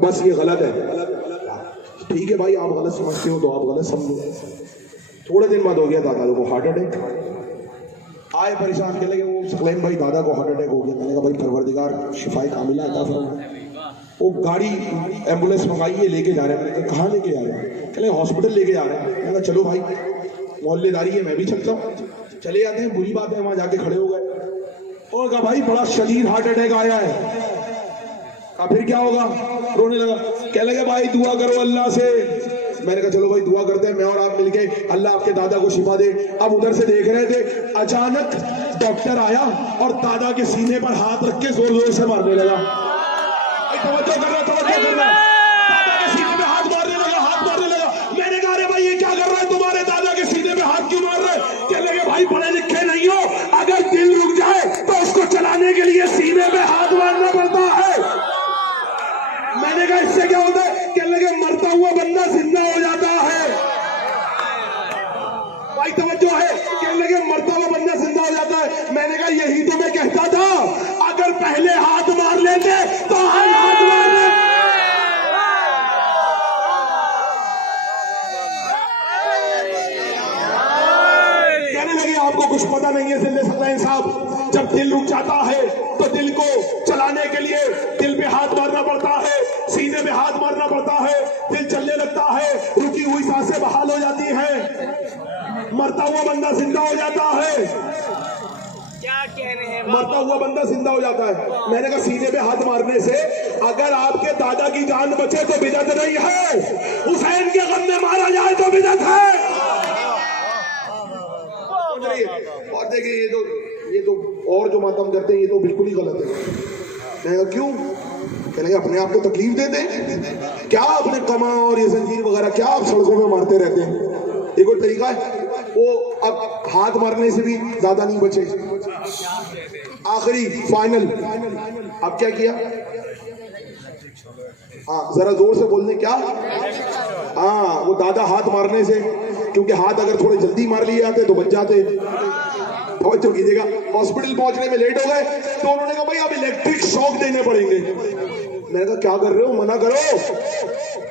بس یہ غلط ہے. ٹھیک ہے بھائی آپ غلط سمجھتے ہو تو آپ غلط سمجھو. تھوڑے دن بعد ہو گیا دادا کو ہارٹ اٹیک. آئے پریشان کے لگے وہ ثقلین بھائی دادا کو ہارٹ اٹیک ہو گیا. میں نے کہا بھائی پروردگار شفائے کاملہ عطا فرمائے. وہ گاڑی ایمبولینس منگائیے لے کے جا رہے ہیں. میں نے کہا کہاں لے کے جا رہے ہیں؟ کہ ہاسپٹل لے کے جا رہے ہیں. میں نے کہا چلو بھائی محلے داری ہے میں بھی چلتا ہوں. چلے جاتے ہیں. بری بات ہے وہاں جا کے کھڑے ہو گئے. اور کہا بھائی بڑا شدید ہارٹ اٹیک آیا ہے. کہا پھر کیا ہوگا؟ رونے لگا. کہنے لگے بھائی دعا کرو اللہ سے. میں نے کہا چلو بھائی دعا کرتے ہیں میں اور آپ مل کے اللہ آپ کے دادا کو شفا دے. اب ادھر سے دیکھ رہے تھے اچانک ڈاکٹر آیا اور دادا کے سینے پر ہاتھ رکھ کے زور زور سے مارنے لگا. توجہ کرنا توجہ کرنا. دادا کے سینے پہ ہاتھ مارنے لگا. میں نے کہا ارے بھائی یہ کیا کر رہا ہے تمہارے دادا کے سینے پہ ہاتھ کیوں مار رہے ہیں؟ کہنے لگے بھائی پڑھے لکھے نہیں ہو. اگر دل رک جائے تو اس کو چلانے کے لیے سینے پہ ہاتھ مارنا پڑتا ہے. میں نے کہا اس سے کیا ہوتا ہے؟ کہنے لگے مرتا ہوا بندہ زندہ ہو جاتا ہے. بھائی توجہ ہے. کہنے لگے مرتا ہوا بندہ زندہ ہو جاتا ہے. میں نے کہا یہی تو میں کہتا تھا اگر پہلے ہاتھ مار لیتے تو ہم ہاتھ مار لیتے. کہنے لگے آپ کو کچھ پتہ نہیں ہے زندہ ثقلین صاحب. جب دل رک جاتا ہے تو دل کو چلانے کے لیے دل پہ ہاتھ مارنا پڑتا ہے, سینے پہ ہاتھ مارنا پڑتا ہے, دل چلنے لگتا ہے, رکی ہوئی سانسیں بحال ہو جاتی ہیں, مرتا ہوا بندہ زندہ ہو جاتا ہے. مرتا ہوا بندہ زندہ ہو جاتا ہے. میں نے کہا سینے پہ ہاتھ مارنے سے اگر آپ کے دادا کی جان بچے تو بدعت نہیں ہے, حسین کے غم میں مارا جائے تو بدعت ہے. اور دیکھیں یہ تو اور جو ماتم کرتے ہیں یہ تو بالکل ہی غلط ہے. میں کہا کیوں؟ کہنے لگے اپنے آپ کو تکلیف دیتے ہیں کیا؟ اپنے کما اور یہ زنجیر وغیرہ کیا آپ سڑکوں میں مارتے رہتے ہیں؟ یہ کوئی طریقہ ہے؟ وہ اب ہاتھ مارنے سے بھی زیادہ نہیں بچے. آخری فائنل اب کیا کیا؟ ہاں ذرا زور سے بولنے. کیا؟ ہاں وہ دادا ہاتھ مارنے سے, کیونکہ ہاتھ اگر تھوڑے جلدی مار لیے آتے تو بچ جاتے. توجہ کیجیے گا. ہاسپٹل پہنچنے میں لیٹ ہو گئے تو انہوں نے کہا بھائی اب الیکٹرک شاک دینے پڑیں گے. میں نے کہا کیا کر رہے ہو؟ منع کرو,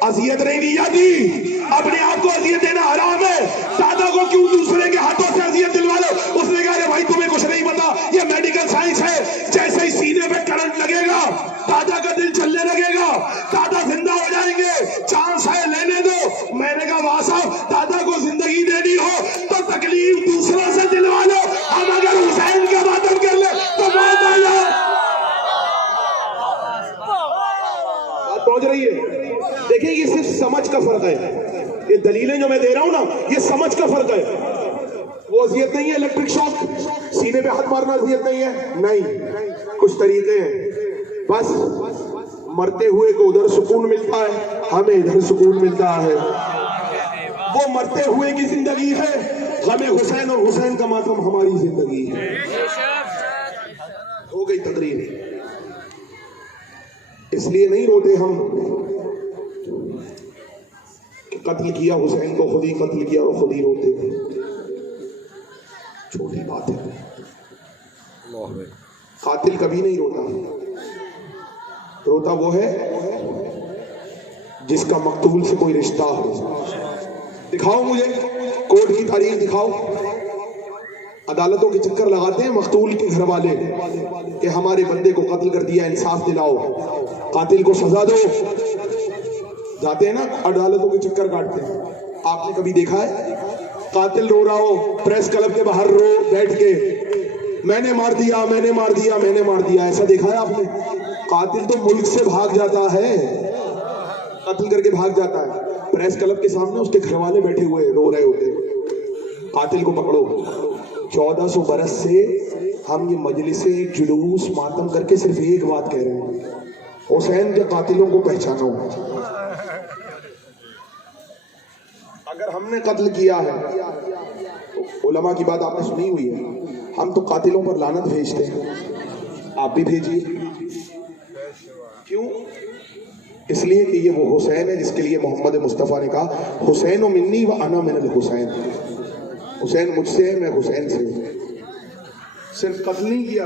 اذیت نہیں دی جاتی. اپنے آپ کو اذیت دینا حرام ہے. دادا کو کیوں دوسرے کے ہاتھوں سے اذیت دلوا لو؟ اس نے کہا ارے بھائی تمہیں کچھ نہیں پتا, یہ میڈیکل سائنس ہے. جیسے ہی سینے پہ کرنٹ لگے گا دادا کا دل چلنے لگے گا, دادا زندہ ہو جائیں گے. چانس ہے لینے دو. میں نے کہا واہ صاحب دادا کو زندگی دینی ہو تو تکلیف دوسروں سے دلوا لو. ہم اگر حسین کا ماتم کر لیں تو موت آ جائے. بات پہنچ رہی ہے؟ دیکھیں یہ صرف سمجھ کا فرق ہے. یہ دلیلیں جو میں دے رہا ہوں نا یہ سمجھ کا فرق ہے. وہ اذیت نہیں ہے الیکٹرک شاک, سینے پہ ہاتھ مارنا اذیت نہیں ہے. نہیں, کچھ طریقے ہیں. بس مرتے ہوئے کو ادھر سکون ملتا ہے, ہمیں ادھر سکون ملتا ہے. وہ مرتے ہوئے کی زندگی ہے, غم حسین اور حسین کا ماتم ہماری زندگی ہے. ہو گئی تقریر. اس لیے نہیں روتے ہم کہ قتل کیا حسین کو, خود ہی قتل کیا اور خود ہی روتے ہیں. چھوٹی بات ہے. قاتل کبھی نہیں روتا. روتا وہ ہے جس کا مقتول سے کوئی رشتہ ہو. دکھاؤ مجھے کورٹ کی تاریخ دکھاؤ. عدالتوں کے چکر لگاتے ہیں مقتول کے گھر والے کہ ہمارے بندے کو قتل کر دیا, انصاف دلاؤ, قاتل کو سزا دو. جاتے ہیں نا عدالتوں کے چکر کاٹتے ہیں. آپ نے کبھی دیکھا ہے قاتل رو رہا ہو پریس کلب کے باہر رو بیٹھ کے میں نے مار دیا, میں نے مار دیا, میں نے مار دیا؟ ایسا دیکھا ہے آپ نے؟ قاتل تو ملک سے بھاگ جاتا ہے, قتل کر کے بھاگ جاتا ہے. پریس کلب کے سامنے اس کے گھر والے بیٹھے ہوئے رو رہے ہوتے. قاتل کو پکڑو. 1400 برس سے ہم یہ مجلس جلوس ماتم کر کے صرف ایک بات کہہ رہے ہیں, حسین کے قاتلوں کو پہچانو. اگر ہم نے قتل کیا ہے, علماء کی بات آپ نے سنی ہوئی ہے, ہم تو قاتلوں پر لعنت بھیجتے ہیں. آپ بھی بھیجیے. کیوں؟ اس لیے کہ یہ وہ حسین ہے جس کے لیے محمد مصطفیٰ نے کہا حسین منی و انا من الحسین. حسین مجھ سے ہے, میں حسین سے ہوں. صرف قتل نہیں کیا.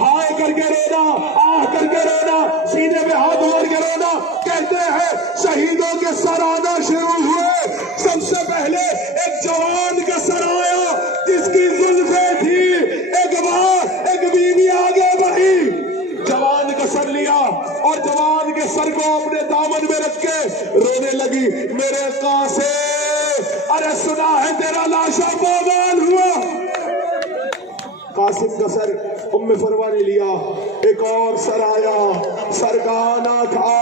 ہائے کر کے رونا، آہ کر کے رونا، سینے میں ہاتھ مار کے رونا. کہتے ہیں شہیدوں کے سر آنا شروع ہوئے. سب سے پہلے ایک جوان کا سر آیا جس کی زلفیں تھی. ایک ماں ایک بیوی آگے بڑھی، جوان کا سر لیا اور جوان کے سر کو اپنے دامن میں رکھ کے رونے لگی. میرے قاسم، ارے سنا ہے تیرا لاشا پامال ہوا. قاسم کا سر ام فروا نے لیا. ایک اور سر آیا، سر کا آنا تھا.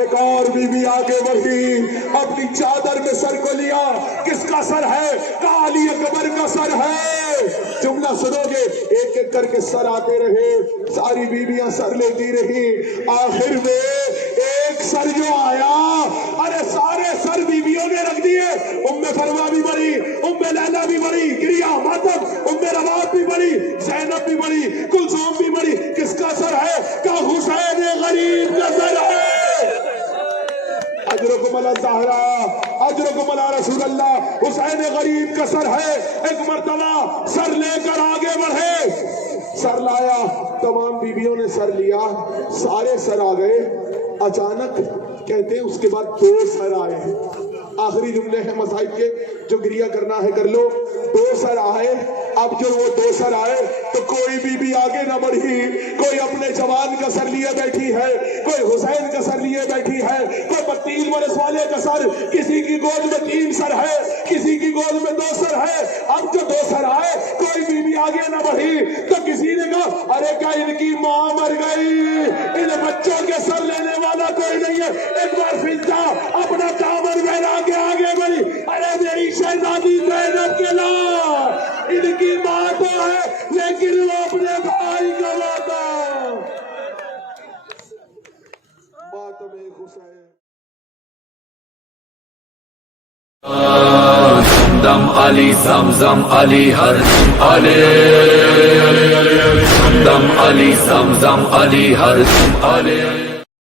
ایک اور بیوی آگے بڑھی، اپنی چادر میں سر کو لیا. کس کا سر ہے؟ علی اکبر کا سر ہے. جملہ سنو گے، ایک ایک کر کے سر آتے رہے. ساری بیویاں سر لیتی رہی. آخر میں ایک سر جو آیا، ارے سارے سر بیویوں نے رکھ دیے. ام فروا بھی بڑی، ام لیلا بھی بڑی، گریا ماتم، ام رواب بھی بڑی، زینب بھی بڑی، کلثوم بھی بڑی. کس کا سر ہے؟ کہ حسین غریب کا سر ہے. اجرکم علی الزہرا، اجرکم علی رسول اللہ. حسین غریب کا سر ہے. ایک مرتبہ سر لے کر آگے بڑھے، سر لایا. تمام بیویوں نے سر لیا، سارے سر آ گئے. اچانک کہتے ہیں اس کے بعد 2 سر آئے. آخری جملے ہیں مصائب کے، جو گریہ کرنا ہے کر لو. 2 سر آئے. اب جو وہ 2 سر آئے تو کوئی بھی آگے نہ بڑھی. کوئی اپنے جوان کا سر لیے بیٹھی ہے، کوئی حسین کا سر لیے بیٹھی ہے، کوئی 32 برس والے کا سر. کسی کی گود میں 3 سر ہے، کسی کی گود میں 2 سر ہے. اب جو 2 سر آئے کوئی بھی آگے نہ بڑھی تو کسی نے کہا ارے کیا ان کی ماں مر گئی؟ ان بچوں کے سر لینے والا کوئی نہیں ہے. ایک بار فضا اپنا دامن پھیلا کے آگے بڑھی. ارے میری شہزادی زینب کے لال، ان کی ماں تو ہے لیکن وہ اپنے بھائی کا لاتا. ماتم حسین. دم علی زمزم علی ہر دم علی، دم علی زمزم علی ہر دم علی.